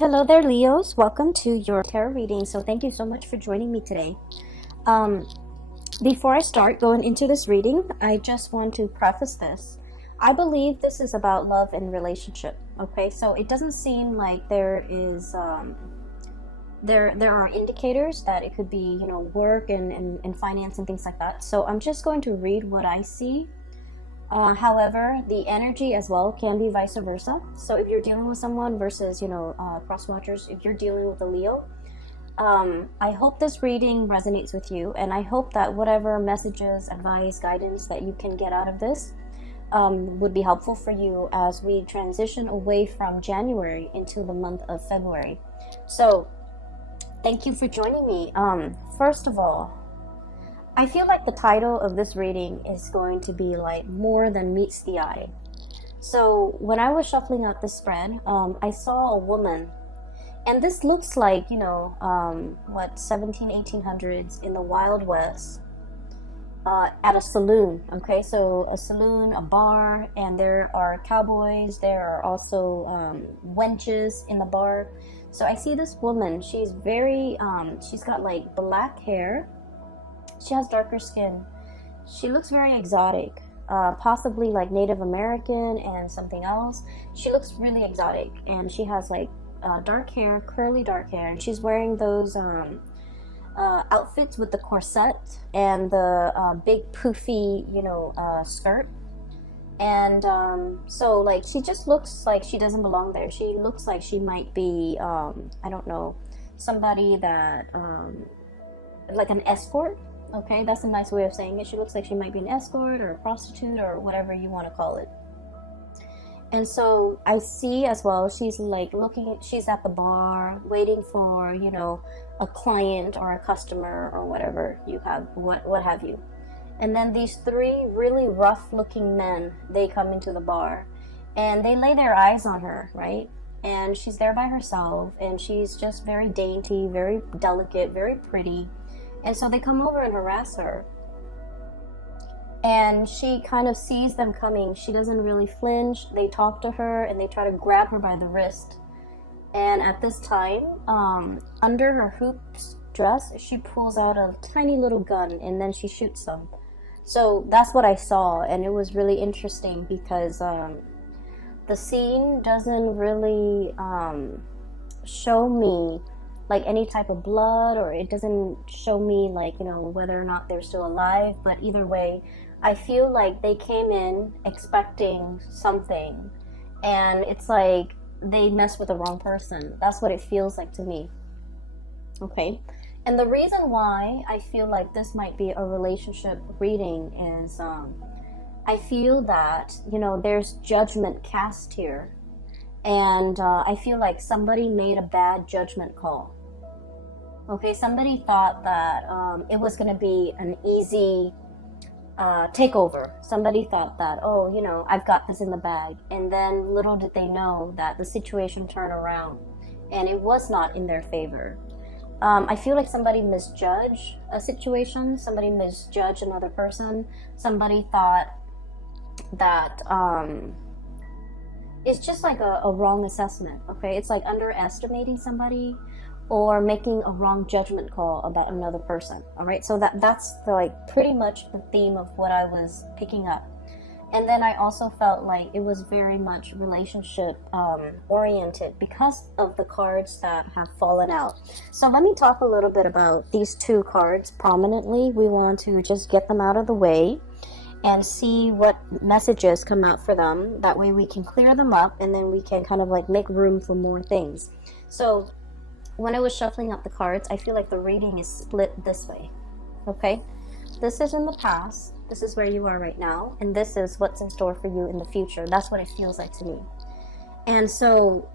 Hello there, Leos. Welcome to your tarot reading. So thank you so much for joining me today. Um, Before I start going into this reading, I just want to preface this. I believe this is about love and relationship. Okay, so it doesn't seem like there is there are indicators that it could be, work and finance and things like that. So I'm just going to read what I see. However, the energy as well can be vice versa. So if you're dealing with someone versus, cross watchers, if you're dealing with a Leo, I hope this reading resonates with you. And I hope that whatever messages, advice, guidance that you can get out of this would be helpful for you as we transition away from January into the month of February. So thank you for joining me. First of all, I feel like the title of this reading is going to be like more than meets the eye. So when I was shuffling out the spread, I saw a woman, and this looks like, 1800s in the Wild West, at a saloon. Okay, so a saloon, a bar, and there are cowboys, there are also wenches in the bar. So I see this woman, she's very, she's got like black hair. She has darker skin. She looks very exotic, possibly like Native American and something else. She looks really exotic, and she has like dark hair, curly dark hair, and she's wearing those outfits with the corset and the big poofy, skirt. And so like she just looks like she doesn't belong there. She looks like she might be, I don't know, somebody that, like an escort. Okay, that's a nice way of saying it. She looks like she might be an escort or a prostitute or whatever you want to call it. And so I see as well, she's like she's at the bar waiting for, a client or a customer or whatever you have, what have you. And then these three really rough looking men, they come into the bar and they lay their eyes on her, right? And she's there by herself, and she's just very dainty, very delicate, very pretty. And so they come over and harass her. And she kind of sees them coming. She doesn't really flinch. They talk to her and they try to grab her by the wrist. And at this time, under her hoops dress, she pulls out a tiny little gun and then she shoots them. So that's what I saw. And it was really interesting because the scene doesn't really show me like any type of blood, or it doesn't show me like, whether or not they're still alive. But either way, I feel like they came in expecting something, and it's like they messed with the wrong person. That's what it feels like to me. Okay, and the reason why I feel like this might be a relationship reading is I feel that, there's judgment cast here. And I feel like somebody made a bad judgment call. Okay, somebody thought that it was going to be an easy takeover. Somebody thought that, I've got this in the bag. And then little did they know that the situation turned around and it was not in their favor. I feel like somebody misjudged a situation. Somebody misjudged another person. Somebody thought that it's just like a wrong assessment. Okay, it's like underestimating somebody or making a wrong judgment call about another person. All right, so that's pretty much the theme of what I was picking up. And then I also felt like it was very much relationship oriented because of the cards that have fallen out. So let me talk a little bit about these two cards prominently. We want to just get them out of the way and see what messages come out for them. That way we can clear them up, and then we can kind of like make room for more things. So when I was shuffling up the cards, I feel like the reading is split this way. Okay, this is in the past, this is where you are right now, and this is what's in store for you in the future. That's what it feels like to me. And so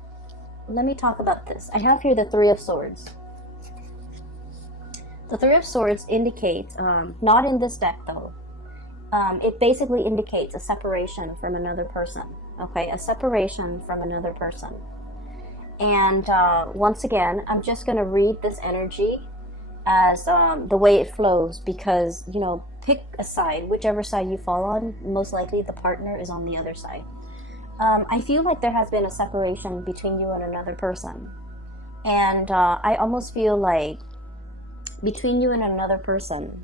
let me talk about this. I have here the Three of Swords. The Three of Swords indicates, not in this deck though, it basically indicates a separation from another person. Okay, a separation from another person. And once again, I'm just going to read this energy as the way it flows, because, pick a side, whichever side you fall on. Most likely the partner is on the other side. I feel like there has been a separation between you and another person. And I almost feel like between you and another person,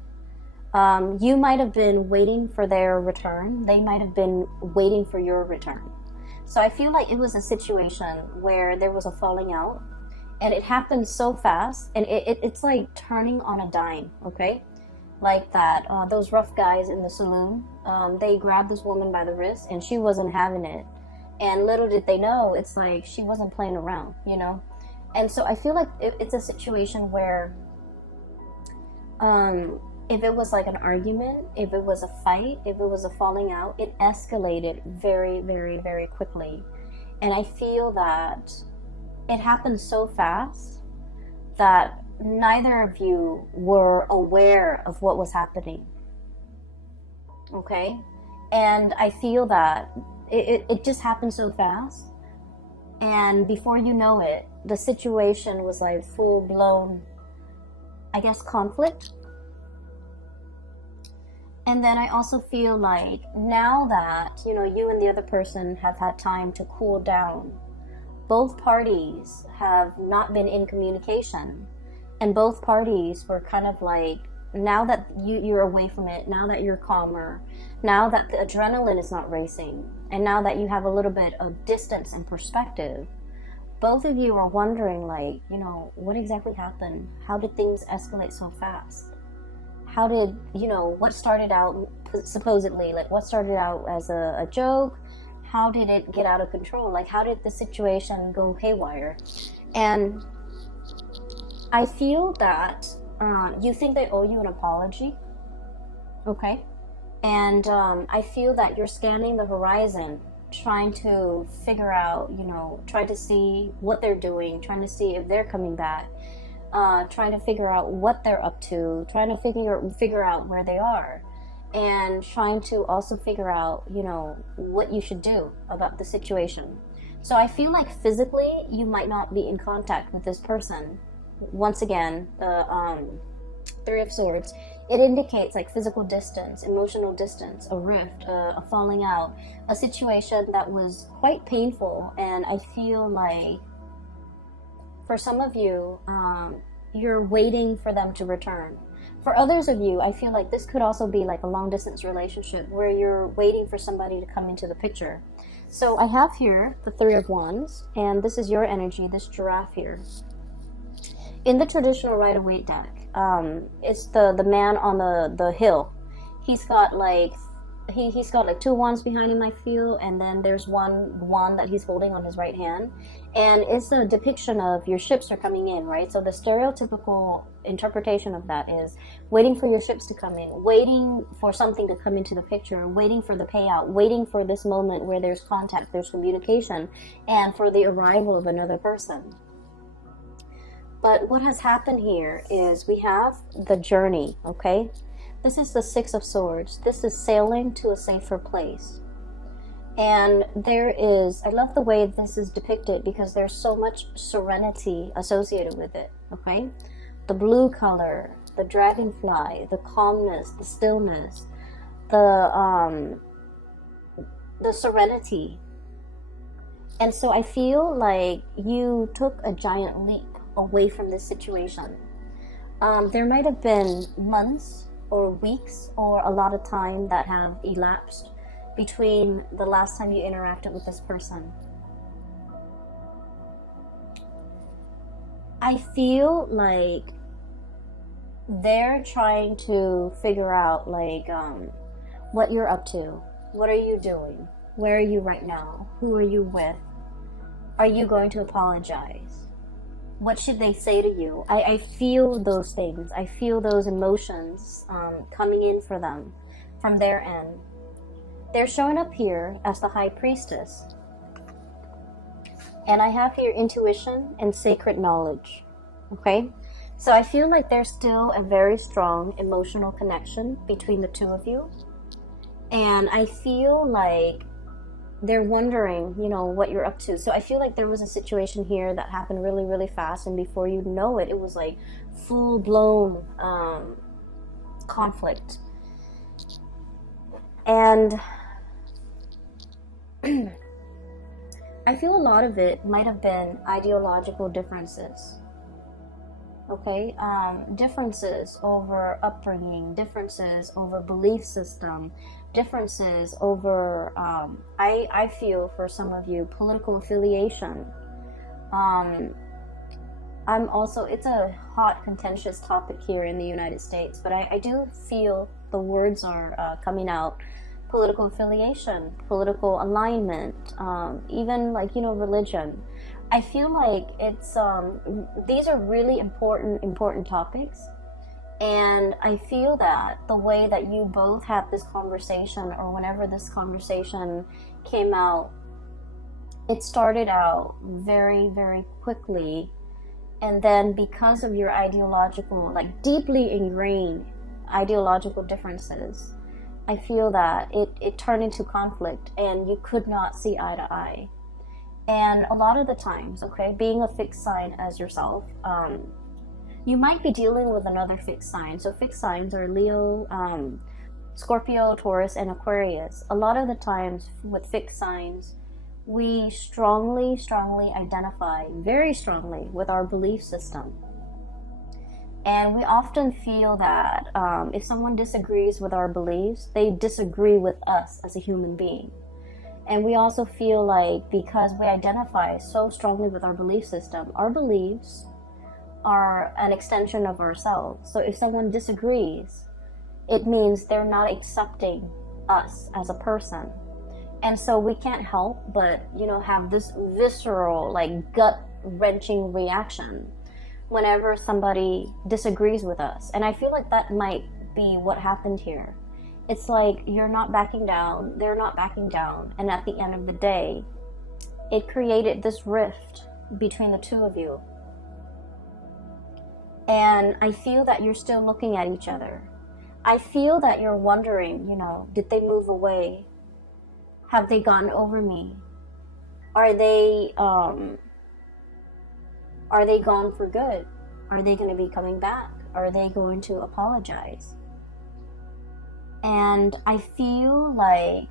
you might have been waiting for their return. They might have been waiting for your return. So I feel like it was a situation where there was a falling out, and it happened so fast, and it's like turning on a dime, okay? Like that, those rough guys in the saloon, they grabbed this woman by the wrist, and she wasn't having it. And little did they know, it's like she wasn't playing around, you know? And so I feel like it's a situation where if it was like an argument, if it was a fight, if it was a falling out, it escalated very, very, very quickly. And I feel that it happened so fast that neither of you were aware of what was happening. Okay? And I feel that it just happened so fast. And before you know it, the situation was like full blown, I guess, conflict. And then I also feel like now that, you know, you and the other person have had time to cool down, both parties have not been in communication. And both parties were kind of like, now that you're away from it, now that you're calmer, now that the adrenaline is not racing, and now that you have a little bit of distance and perspective, both of you are wondering, like, you know, what exactly happened? How did things escalate so fast? How did, you know, what started out supposedly, like what started out as a joke, how did it get out of control? Like, how did the situation go haywire? And I feel that you think they owe you an apology, okay? And I feel that you're scanning the horizon, trying to figure out, you know, trying to see what they're doing, trying to see if they're coming back, trying to figure out what they're up to, trying to figure out where they are, and trying to also figure out, you know, what you should do about the situation. So I feel like physically you might not be in contact with this person. Once again, the Three of Swords, it indicates like physical distance, emotional distance, a rift, a falling out, a situation that was quite painful. And I feel like for some of you, you're waiting for them to return. For others of you, I feel like this could also be like a long distance relationship where you're waiting for somebody to come into the picture. So I have here the Three of Wands, and this is your energy, this giraffe here. In the traditional Rider-Waite deck, it's the man on the hill. He's got like he's got like two wands behind him, I feel, and then there's one wand that he's holding on his right hand, and it's a depiction of your ships are coming in, right? So the stereotypical interpretation of that is waiting for your ships to come in, waiting for something to come into the picture, waiting for the payout, waiting for this moment where there's contact, there's communication, and for the arrival of another person. But what has happened here is we have the journey, okay? This is the Six of Swords. This is sailing to a safer place. And there is, I love the way this is depicted because there's so much serenity associated with it, okay? The blue color, the dragonfly, the calmness, the stillness, the serenity. And so I feel like you took a giant leap away from this situation. There might have been months or weeks or a lot of time that have elapsed between the last time you interacted with this person. I feel like they're trying to figure out like what you're up to. What are you doing? Where are you right now? Who are you with? Are you going to apologize? What should they say to you? I feel those things. I feel those emotions coming in for them from their end. They're showing up here as the High Priestess. And I have here intuition and sacred knowledge. Okay? So I feel like there's still a very strong emotional connection between the two of you. And I feel like they're wondering, you know, what you're up to. So I feel like there was a situation here that happened really, really fast, and before you know it, it was like full-blown conflict. And I feel a lot of it might have been ideological differences. Okay, differences over upbringing, differences over belief system, differences over, I feel for some of you, political affiliation. I'm also, it's a hot, contentious topic here in the United States, but I do feel the words are coming out. Political affiliation, political alignment, even like, religion. I feel like it's these are really important topics, and I feel that the way that you both had this conversation, or whenever this conversation came out, it started out very quickly, and then because of your ideological, like deeply ingrained ideological differences, I feel that it turned into conflict, and you could not see eye to eye. And a lot of the times, okay, being a fixed sign as yourself, you might be dealing with another fixed sign. So fixed signs are Leo, Scorpio, Taurus, and Aquarius. A lot of the times with fixed signs, we strongly identify, very strongly, with our belief system. And we often feel that if someone disagrees with our beliefs, they disagree with us as a human being. And we also feel like because we identify so strongly with our belief system, our beliefs are an extension of ourselves. So if someone disagrees, it means they're not accepting us as a person. And so we can't help but, have this visceral, like gut-wrenching reaction whenever somebody disagrees with us. And I feel like that might be what happened here. It's like you're not backing down, they're not backing down, and at the end of the day, it created this rift between the two of you. And I feel that you're still looking at each other. I feel that you're wondering, did they move away? Have they gotten over me? Are they gone for good? Are they going to be coming back? Are they going to apologize? And I feel like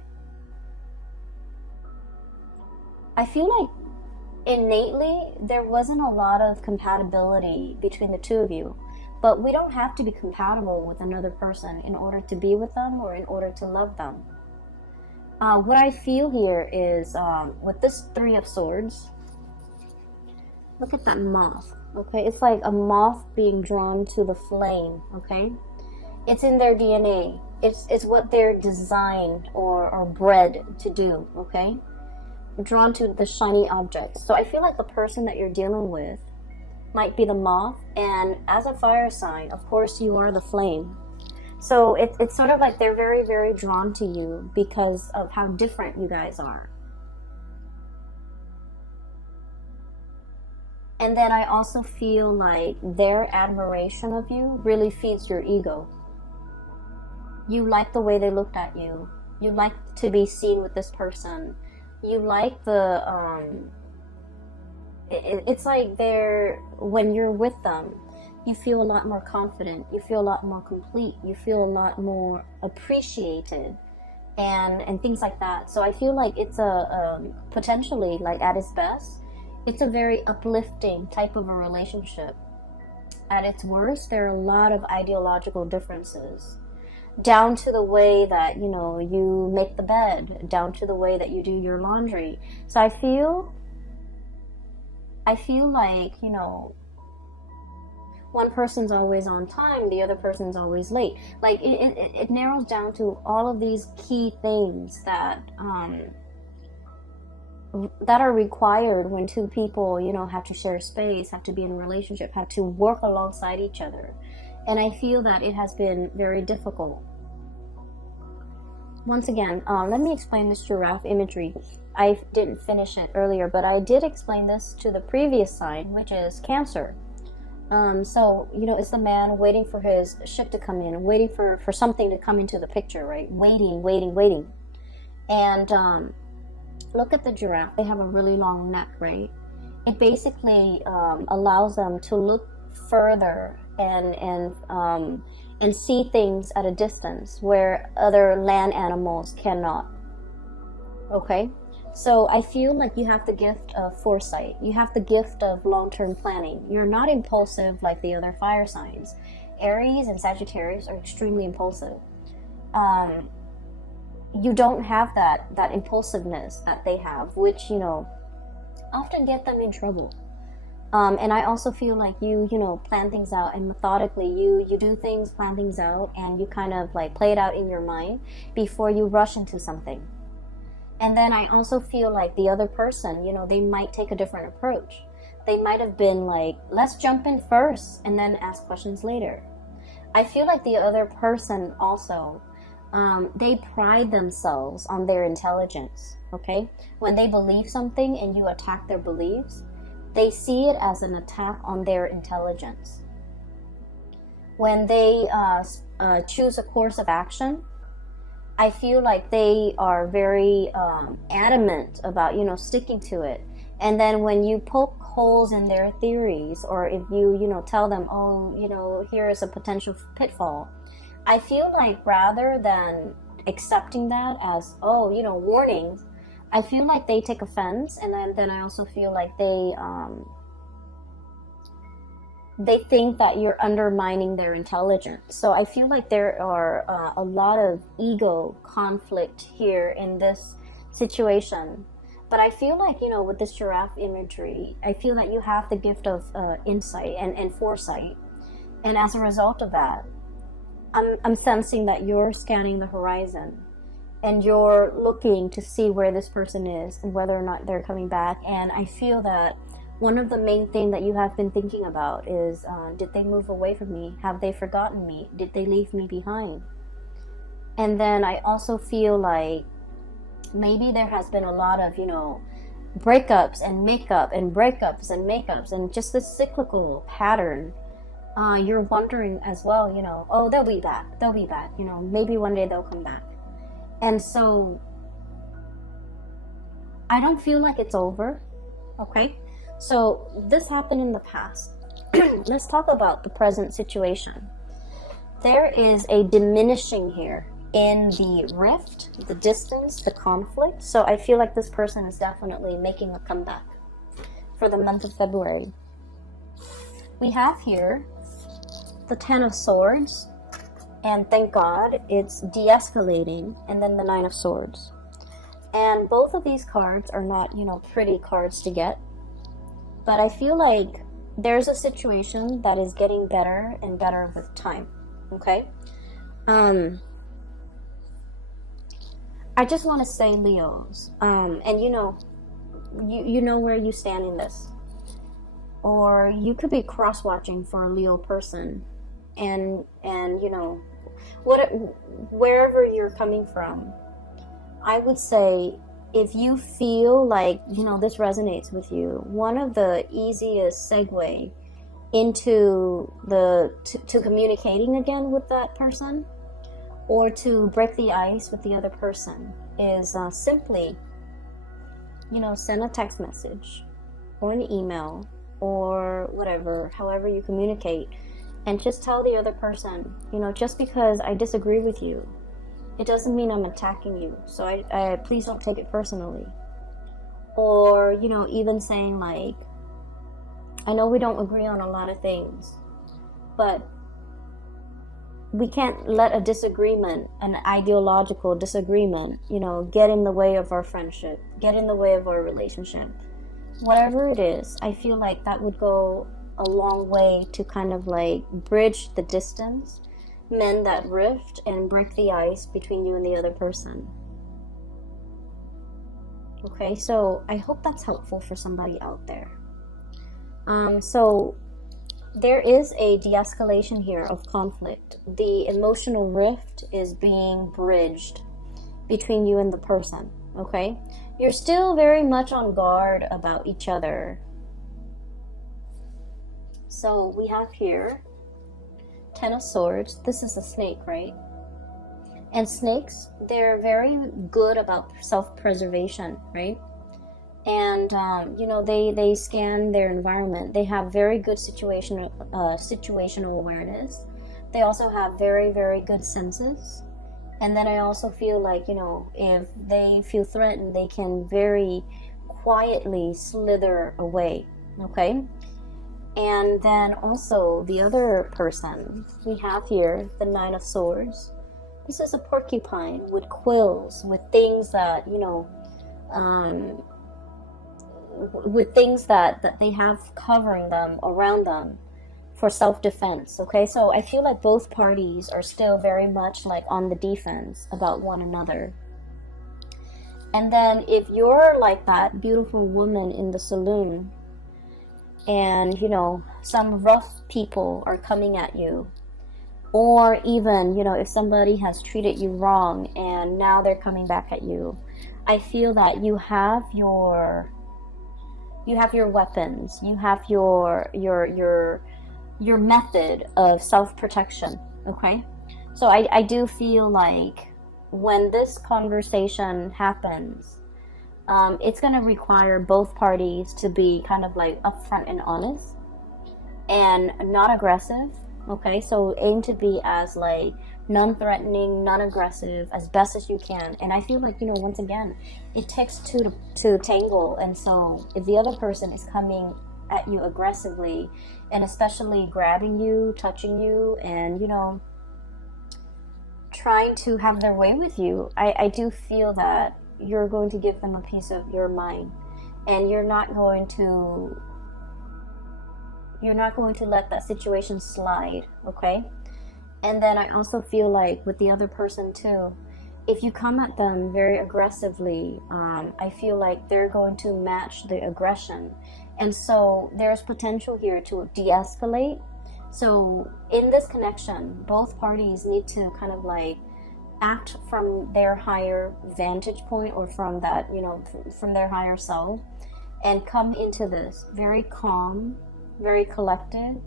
innately there wasn't a lot of compatibility between the two of you. But we don't have to be compatible with another person in order to be with them or in order to love them. What I feel here is with this Three of Swords, look at that moth, okay? It's like a moth being drawn to the flame, okay? It's in their DNA. It's what they're designed or bred to do, okay? Drawn to the shiny objects. So I feel like the person that you're dealing with might be the moth, and as a fire sign, of course, you are the flame. So it's sort of like they're very drawn to you because of how different you guys are. And then I also feel like their admiration of you really feeds your ego. You like the way they looked at you. You like to be seen with this person. You like the, it's like when you're with them, you feel a lot more confident. You feel a lot more complete. You feel a lot more appreciated and things like that. So I feel like it's potentially, like at its best, it's a very uplifting type of a relationship. At its worst, there are a lot of ideological differences. Down to the way that, you make the bed, down to the way that you do your laundry. So I feel like, one person's always on time, the other person's always late. Like, it narrows down to all of these key things that are required when two people, have to share space, have to be in a relationship, have to work alongside each other. And I feel that it has been very difficult. Once again, let me explain this giraffe imagery. I didn't finish it earlier, but I did explain this to the previous sign, which is Cancer. So, it's the man waiting for his ship to come in, waiting for something to come into the picture, right? Waiting. And look at the giraffe. They have a really long neck, right? It basically allows them to look further and see things at a distance where other land animals cannot. Okay? So I feel like you have the gift of foresight. You have the gift of long-term planning. You're not impulsive like the other fire signs. Aries and Sagittarius are extremely impulsive. You don't have that impulsiveness that they have, which, you know, often get them in trouble. And I also feel like you know, plan things out, and methodically you do things, plan things out, and you kind of like play it out in your mind before you rush into something. And then I also feel like the other person, you know, they might take a different approach. They might have been like, let's jump in first and then ask questions later. I feel like the other person also, they pride themselves on their intelligence, okay? When they believe something and you attack their beliefs, they see it as an attack on their intelligence. When they choose a course of action, I feel like they are very adamant about, you know, sticking to it. And then when you poke holes in their theories, or if you know, tell them, oh, you know, here is a potential pitfall, I feel like rather than accepting that as, oh, you know, warnings, I feel like they take offense. And then I also feel like they think that you're undermining their intelligence. So I feel like there are a lot of ego conflict here in this situation. But I feel like, you know, with this giraffe imagery, I feel that you have the gift of insight and foresight. And as a result of that, I'm sensing that you're scanning the horizon and you're looking to see where this person is and whether or not they're coming back. And I feel that one of the main things that you have been thinking about is, did they move away from me? Have they forgotten me? Did they leave me behind? And then I also feel like maybe there has been a lot of, you know, breakups and makeup and breakups and makeups and just this cyclical pattern. You're wondering as well, you know, oh, they'll be back, you know, maybe one day they'll come back. And so I don't feel like it's over, okay? So this happened in the past. Let's talk about the present situation. There is a diminishing here in the rift, the distance, the conflict. So I feel like this person is definitely making a comeback for the month of February. We have here the Ten of Swords, and thank God it's de-escalating, and then the Nine of Swords. And both of these cards are not, you know, pretty cards to get. But I feel like there's a situation that is getting better and better with time, okay? I just want to say, Leos, and you know where you stand in this. Or you could be cross-watching for a Leo person, and you know, wherever you're coming from, I would say, if you feel like, you know, this resonates with you, one of the easiest segue into to communicating again with that person, or to break the ice with the other person, is simply, you know, send a text message or an email or whatever, however you communicate, and just tell the other person, you know, just because I disagree with you, it doesn't mean I'm attacking you, so I please don't take it personally. Or, you know, even saying like, I know we don't agree on a lot of things, but we can't let a disagreement, an ideological disagreement, you know, get in the way of our friendship, get in the way of our relationship. Whatever it is, I feel like that would go a long way to kind of like bridge the distance, mend that rift, and break the ice between you and the other person. Okay, so I hope that's helpful for somebody out there. So there is a de-escalation here of conflict. The emotional rift is being bridged between you and the person, okay? You're still very much on guard about each other. So we have here Ten of Swords. This is a snake, right? And snakes, they're very good about self-preservation, right? And you know, they scan their environment. They have very good situational awareness. They also have very, very good senses. And then I also feel like, you know, if they feel threatened, they can very quietly slither away, okay? And then also the other person we have here, the Nine of Swords. This is a porcupine with quills, with things that, you know, with things that they have covering them, around them, for self-defense, okay? So I feel like both parties are still very much like on the defense about one another. And then if you're like that beautiful woman in the saloon and, you know, some rough people are coming at you, or even, you know, if somebody has treated you wrong and now they're coming back at you, I feel that you have your weapons, you have your method of self-protection, okay? So I do feel like when this conversation happens, it's going to require both parties to be kind of like upfront and honest and not aggressive, okay? So aim to be as like non-threatening, non-aggressive as best as you can. And I feel like, you know, once again, it takes two to tangle. And so if the other person is coming at you aggressively and especially grabbing you, touching you, and, you know, trying to have their way with you, I do feel that you're going to give them a piece of your mind, and you're not going to let that situation slide, okay? And then I also feel like with the other person too, if you come at them very aggressively, I feel like they're going to match the aggression. And so there's potential here to de-escalate. So in this connection, both parties need to kind of like act from their higher vantage point, or from that, you know, from their higher self, and come into this very calm, very collected,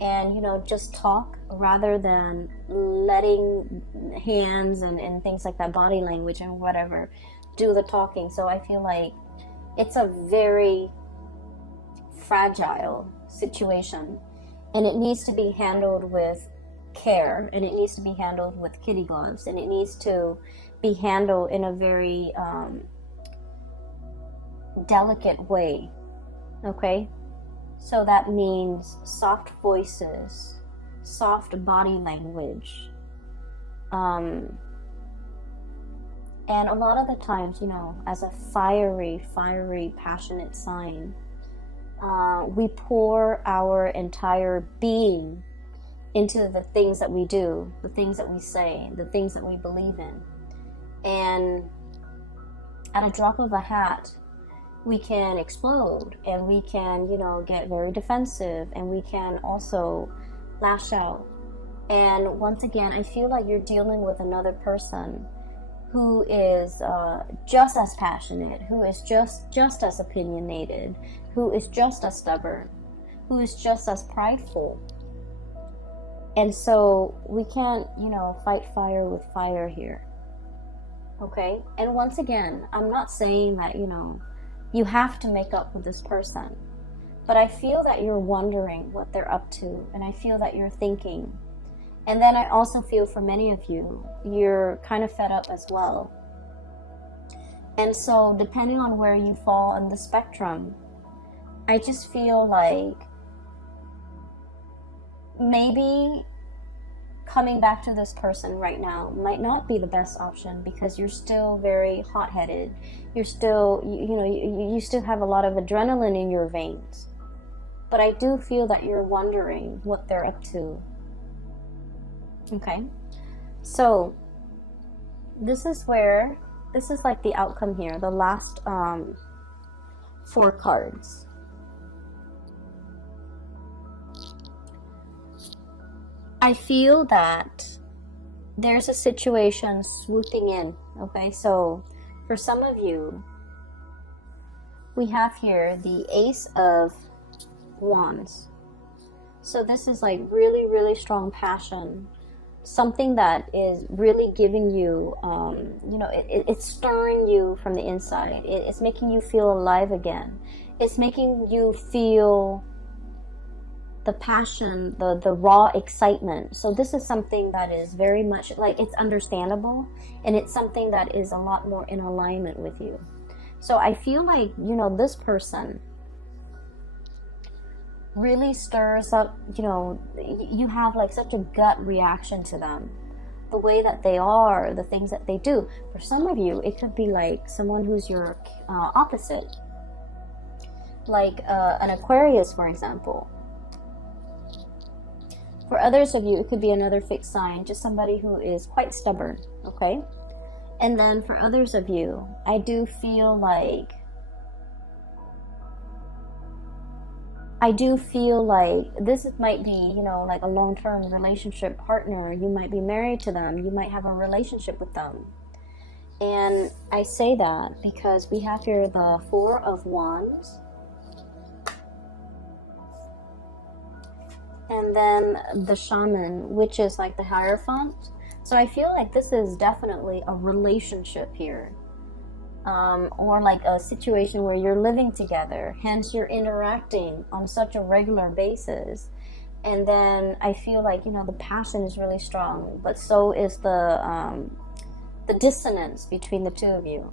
and, you know, just talk rather than letting hands and things like that, body language and whatever, do the talking. So I feel like it's a very fragile situation, and it needs to be handled with care, and it needs to be handled with kitty gloves, and it needs to be handled in a very delicate way, okay? So that means soft voices, soft body language, and a lot of the times, you know, as a fiery, passionate sign, we pour our entire being into the things that we do, the things that we say, the things that we believe in. And at a drop of a hat, we can explode, and we can, you know, get very defensive, and we can also lash out. And once again, I feel like you're dealing with another person who is just as passionate, who is just as opinionated, who is just as stubborn, who is just as prideful. And so we can't, you know, fight fire with fire here, okay? And once again, I'm not saying that, you know, you have to make up with this person, but I feel that you're wondering what they're up to, and I feel that you're thinking. And then I also feel for many of you, you're kind of fed up as well. And so depending on where you fall on the spectrum, I just feel like maybe coming back to this person right now might not be the best option, because you're still very hot-headed. You're still, you still have a lot of adrenaline in your veins. But I do feel that you're wondering what they're up to. Okay? So, this is like the outcome here, the last 4 cards. I feel that there's a situation swooping in, okay? So for some of you, we have here the Ace of Wands. So this is like really, really strong passion. Something that is really giving you, it's stirring you from the inside. It's making you feel alive again. It's making you feel the passion, the raw excitement. So this is something that is very much like, it's understandable, and it's something that is a lot more in alignment with you. So I feel like, you know, this person really stirs up, you know, you have like such a gut reaction to them, the way that they are, the things that they do. For some of you, it could be like someone who's your opposite, like an Aquarius, for example. For others of you, it could be another fixed sign, just somebody who is quite stubborn, okay? And then for others of you, I do feel like this might be, you know, like a long-term relationship partner. You might be married to them. You might have a relationship with them. And I say that because we have here the Four of Wands. And then the Shaman, which is like the Hierophant. So I feel like this is definitely a relationship here. Or like a situation where you're living together, hence you're interacting on such a regular basis. And then I feel like, you know, the passion is really strong, but so is the dissonance between the two of you.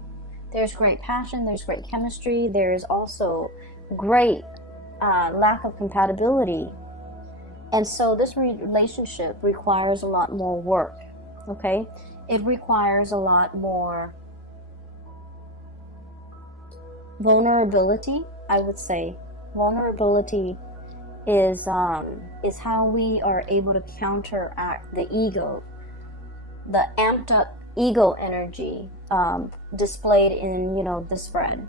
There's great passion, there's great chemistry, there's also great lack of compatibility. And so this relationship requires a lot more work, okay? It requires a lot more vulnerability, I would say. Vulnerability is how we are able to counteract the ego, the amped up ego energy displayed in, you know, the spread.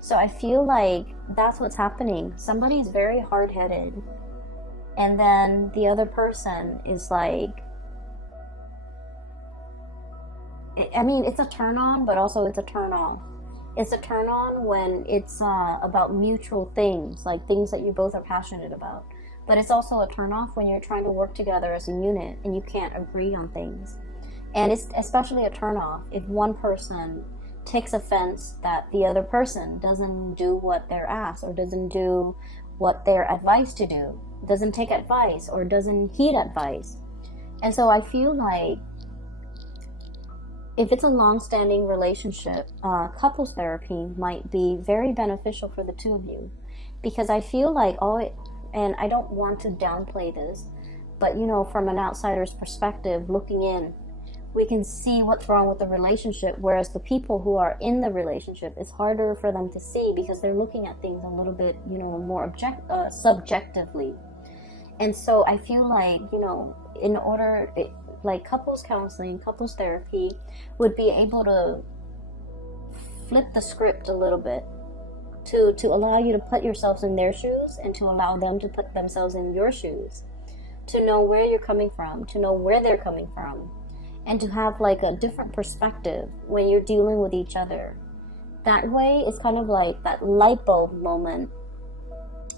So I feel like that's what's happening. Somebody's very hard-headed, and then the other person is like, I mean, it's a turn on, but also it's a turn off. It's a turn on when it's about mutual things, like things that you both are passionate about. But it's also a turn off when you're trying to work together as a unit and you can't agree on things. And it's especially a turn off if one person takes offense that the other person doesn't do what they're asked, or doesn't do what they're advised to do, doesn't take advice, or doesn't heed advice. And so I feel like if it's a long-standing relationship, couples therapy might be very beneficial for the two of you, because I feel like and I don't want to downplay this, but you know, from an outsider's perspective looking in, we can see what's wrong with the relationship, whereas the people who are in the relationship, it's harder for them to see because they're looking at things a little bit, you know, more subjectively. And so I feel like, you know, like couples counseling, couples therapy would be able to flip the script a little bit to allow you to put yourselves in their shoes and to allow them to put themselves in your shoes, to know where you're coming from, to know where they're coming from, and to have like a different perspective when you're dealing with each other. That way, it's kind of like that light bulb moment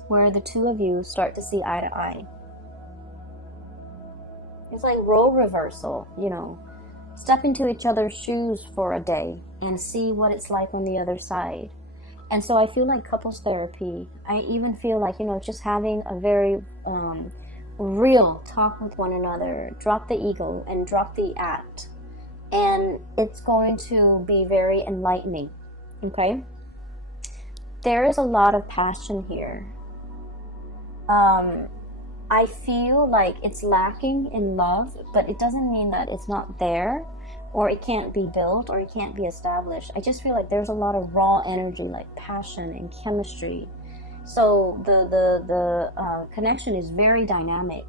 where the two of you start to see eye to eye. It's like role reversal, you know. Step into each other's shoes for a day and see what it's like on the other side. And so I feel like couples therapy, I even feel like, you know, just having a very real talk with one another, drop the ego and drop the act. And it's going to be very enlightening, okay? There is a lot of passion here. I feel like it's lacking in love, but it doesn't mean that it's not there, or it can't be built, or it can't be established. I just feel like there's a lot of raw energy, like passion and chemistry. So the connection is very dynamic,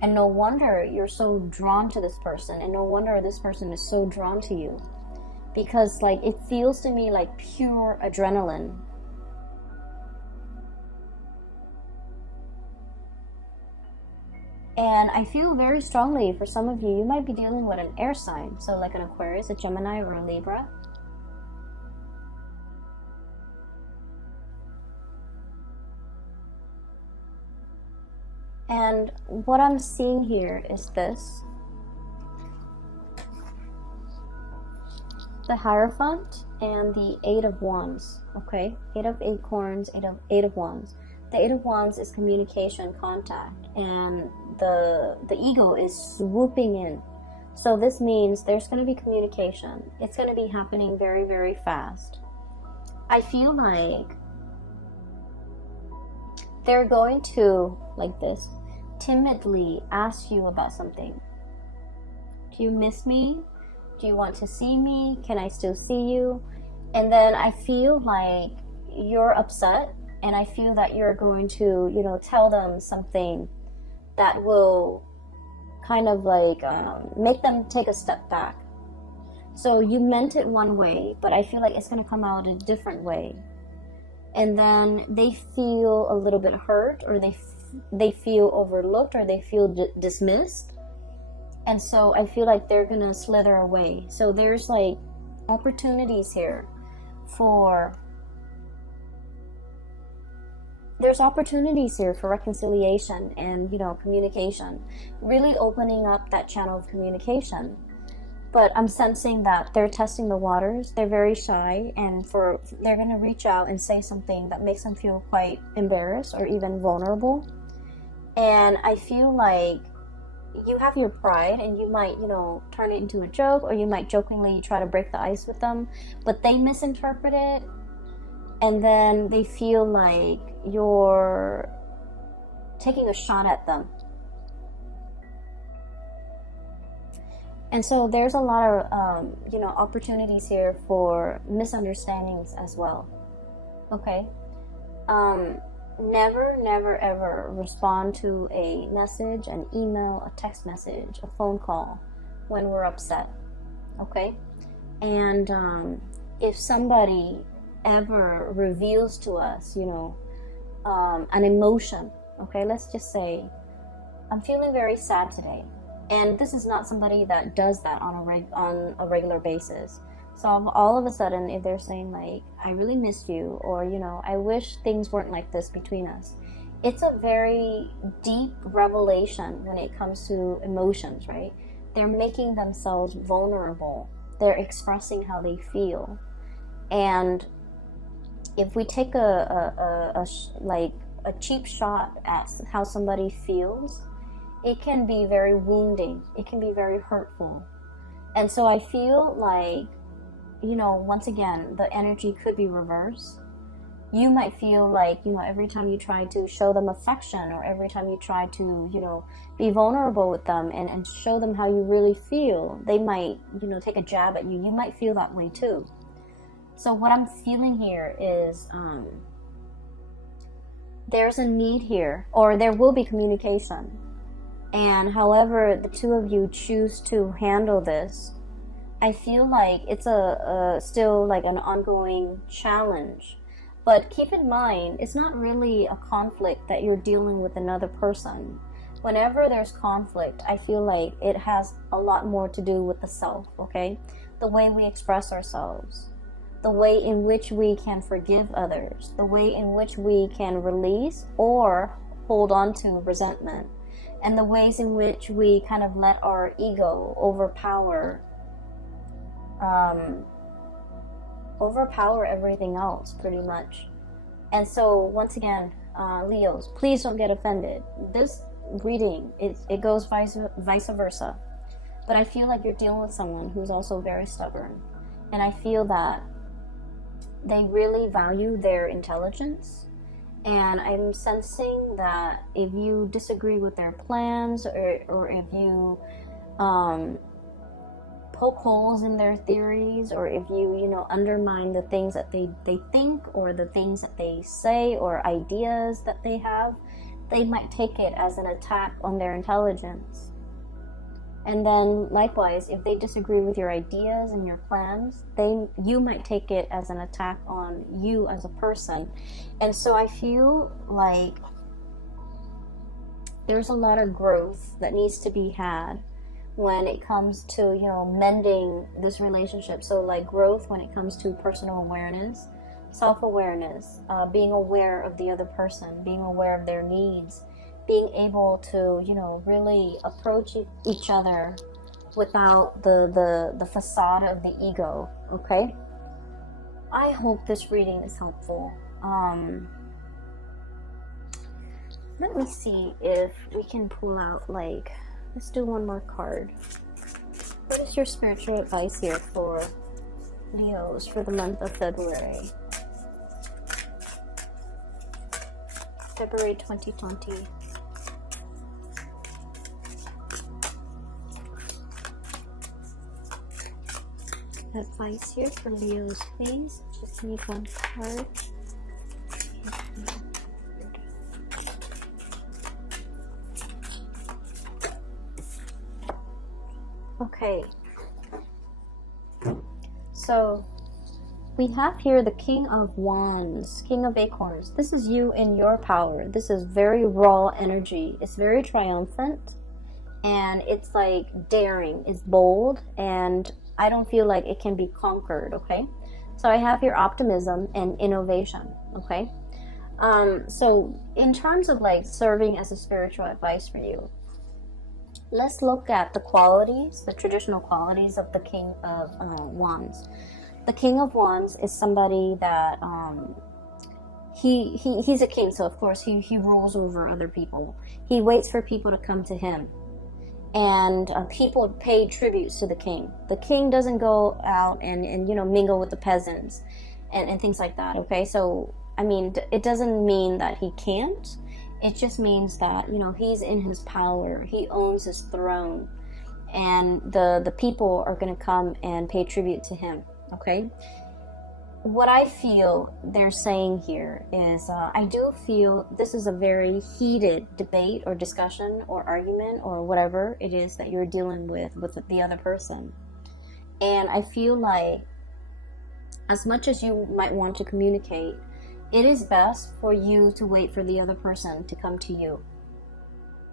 and no wonder you're so drawn to this person, and no wonder this person is so drawn to you, because like it feels to me like pure adrenaline. And I feel very strongly for some of you, you might be dealing with an air sign. So like an Aquarius, a Gemini, or a Libra. And what I'm seeing here is this. The Hierophant and the Eight of Wands. Okay? Eight of Acorns, Eight of Wands. The Eight of Wands is communication, contact, and the ego is swooping in. So this means there's going to be communication. It's going to be happening very, very fast. I feel like they're going to, like this, timidly ask you about something. Do you miss me? Do you want to see me? Can I still see you? And then I feel like you're upset, and I feel that you're going to, you know, tell them something that will kind of like make them take a step back. So you meant it one way, but I feel like it's going to come out a different way. And then they feel a little bit hurt, or they feel overlooked, or they feel dismissed. And so I feel like they're going to slither away. So there's like opportunities here for reconciliation and, you know, communication, really opening up that channel of communication. But I'm sensing that they're testing the waters. They're very shy, and they're going to reach out and say something that makes them feel quite embarrassed or even vulnerable. And I feel like you have your pride, and you might, you know, turn it into a joke, or you might jokingly try to break the ice with them, but they misinterpret it, and then they feel like you're taking a shot at them. And so there's a lot of, you know, opportunities here for misunderstandings as well. Okay? Never, ever respond to a message, an email, a text message, a phone call when we're upset. Okay? And if somebody ever reveals to us, you know, an emotion, okay, let's just say, I'm feeling very sad today. And this is not somebody that does that on a regular basis. So all of a sudden, if they're saying like, I really miss you, or, you know, I wish things weren't like this between us, it's a very deep revelation when it comes to emotions, right? They're making themselves vulnerable. They're expressing how they feel. And if we take a cheap shot at how somebody feels, it can be very wounding. It can be very hurtful. And so I feel like, you know, once again, the energy could be reversed. You might feel like, you know, every time you try to show them affection, or every time you try to, you know, be vulnerable with them and show them how you really feel, they might, you know, take a jab at you. You might feel that way too. So what I'm feeling here is there's a need here, or there will be communication. And however the two of you choose to handle this, I feel like it's still like an ongoing challenge. But keep in mind, it's not really a conflict that you're dealing with another person. Whenever there's conflict, I feel like it has a lot more to do with the self, okay? The way we express ourselves, the way in which we can forgive others, the way in which we can release or hold on to resentment, and the ways in which we kind of let our ego overpower everything else, pretty much. And so once again, Leos, please don't get offended. This reading, it goes vice versa. But I feel like you're dealing with someone who's also very stubborn, and I feel that they really value their intelligence. And I'm sensing that if you disagree with their plans, or if you poke holes in their theories, or if you know, undermine the things that they think, or the things that they say, or ideas that they have, they might take it as an attack on their intelligence. And then likewise, if they disagree with your ideas and your plans, you might take it as an attack on you as a person. And so I feel like there's a lot of growth that needs to be had when it comes to, you know, mending this relationship. So like growth when it comes to personal awareness, self-awareness, being aware of the other person, being aware of their needs, being able to, you know, really approach each other without the facade of the ego. Okay, I hope this reading is helpful. Let me see if we can pull out, like, let's do one more card. What is your spiritual advice here for Leos for the month of February? February 2020. Advice here for Leos, please. Just need one card. Okay. So we have here the King of Wands, King of Acorns. This is you in your power. This is very raw energy. It's very triumphant, and it's like daring. It's bold, and I don't feel like it can be conquered, okay? So I have here optimism and innovation, okay? So in terms of like serving as a spiritual advice for you, let's look at the qualities, the traditional qualities of the King of Wands. The King of Wands is somebody that he's a king, so of course he rules over other people. He waits for people to come to him, and people pay tributes to the king. The king doesn't go out and you know, mingle with the peasants and things like that, okay? So I mean, it doesn't mean that he can't. It just means that, you know, he's in his power. He owns his throne, and the people are going to come and pay tribute to him, okay? What I feel they're saying here is, I do feel this is a very heated debate or discussion or argument or whatever it is that you're dealing with the other person. And I feel like as much as you might want to communicate, it is best for you to wait for the other person to come to you.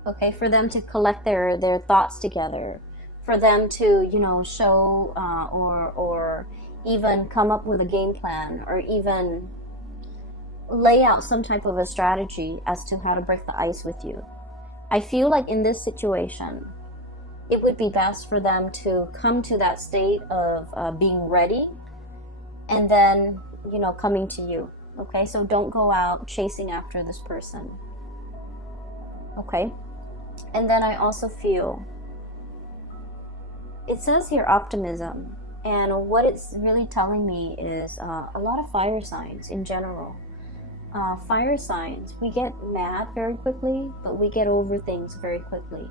Okay, for them to collect their thoughts together, for them to, you know, show or even come up with a game plan, or even lay out some type of a strategy as to how to break the ice with you. I feel like in this situation, it would be best for them to come to that state of being ready, and then, you know, coming to you. Okay, so don't go out chasing after this person. Okay, and then I also feel, it says here optimism, and what it's really telling me is a lot of fire signs in general. Fire signs, we get mad very quickly, but we get over things very quickly.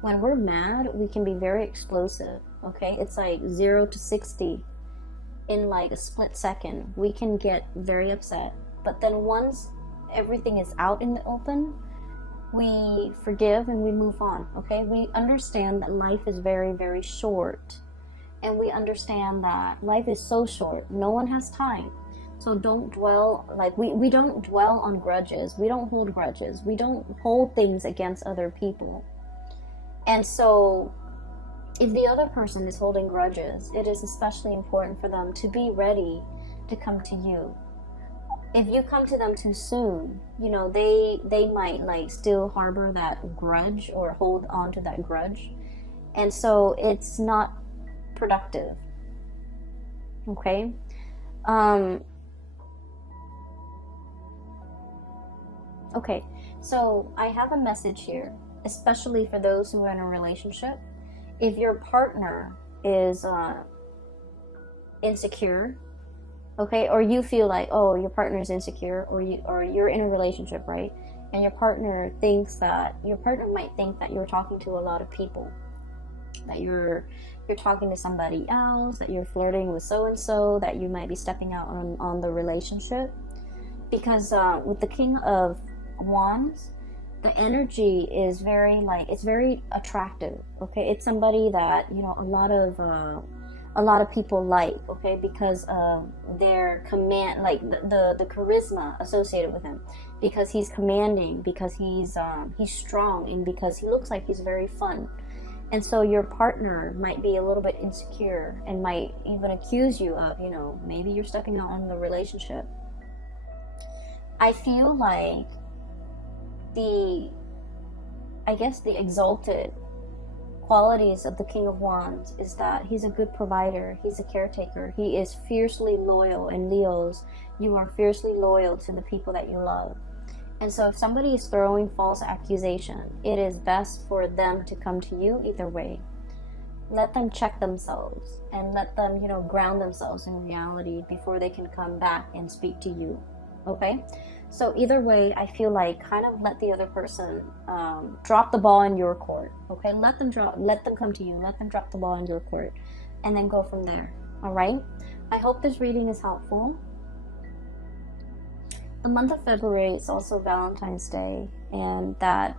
When we're mad, we can be very explosive, okay? It's like 0 to 60 in like a split second. We can get very upset, but then once everything is out in the open, we forgive and we move on, okay? We understand that life is very, very short, and we understand that life is so short. No one has time. So don't dwell, like we don't dwell on grudges. We don't hold grudges. We don't hold things against other people. And so if the other person is holding grudges, it is especially important for them to be ready to come to you. If you come to them too soon, you know, they might like still harbor that grudge or hold on to that grudge. And so it's not productive. Okay? Okay, so I have a message here, especially for those who are in a relationship. If your partner is insecure, okay, or you feel like, oh, your partner is insecure, or you're in a relationship, right? And your partner might think that you're talking to a lot of people, that you're talking to somebody else, that you're flirting with so and so, that you might be stepping out on the relationship. Because with the King of Wands, the energy is very it's very attractive, okay? It's somebody that, you know, a lot of people like, okay, because of their command, like the charisma associated with him, because he's commanding, because he's strong, and because he looks like he's very fun. And so your partner might be a little bit insecure and might even accuse you of, you know, maybe you're stepping out on the relationship. I feel like the exalted qualities of the King of Wands is that he's a good provider, he's a caretaker, he is fiercely loyal, and Leos, you are fiercely loyal to the people that you love. And so if somebody is throwing false accusation, it is best for them to come to you either way. Let them check themselves and let them, you know, ground themselves in reality before they can come back and speak to you. Okay? So either way, I feel like kind of let the other person drop the ball in your court. Okay? Let them come to you. Let them drop the ball in your court, and then go from there. All right? I hope this reading is helpful. The month of February is also Valentine's Day, and that,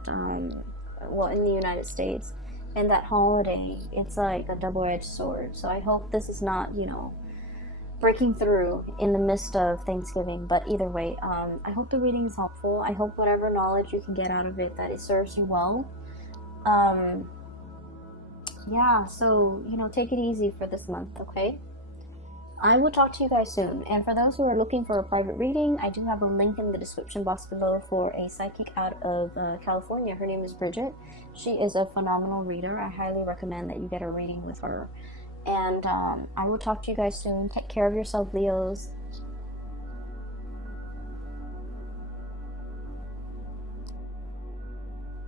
well, in the United States, and that holiday, it's like a double-edged sword. So I hope this is not, you know, breaking through in the midst of Thanksgiving. But either way, I hope the reading is helpful. I hope whatever knowledge you can get out of it, that it serves you well. Yeah, so, you know, take it easy for this month, okay? I will talk to you guys soon. And for those who are looking for a private reading, I do have a link in the description box below for a psychic out of California. Her name is Bridget. She is a phenomenal reader. I highly recommend that you get a reading with her. And I will talk to you guys soon. Take care of yourself, Leos.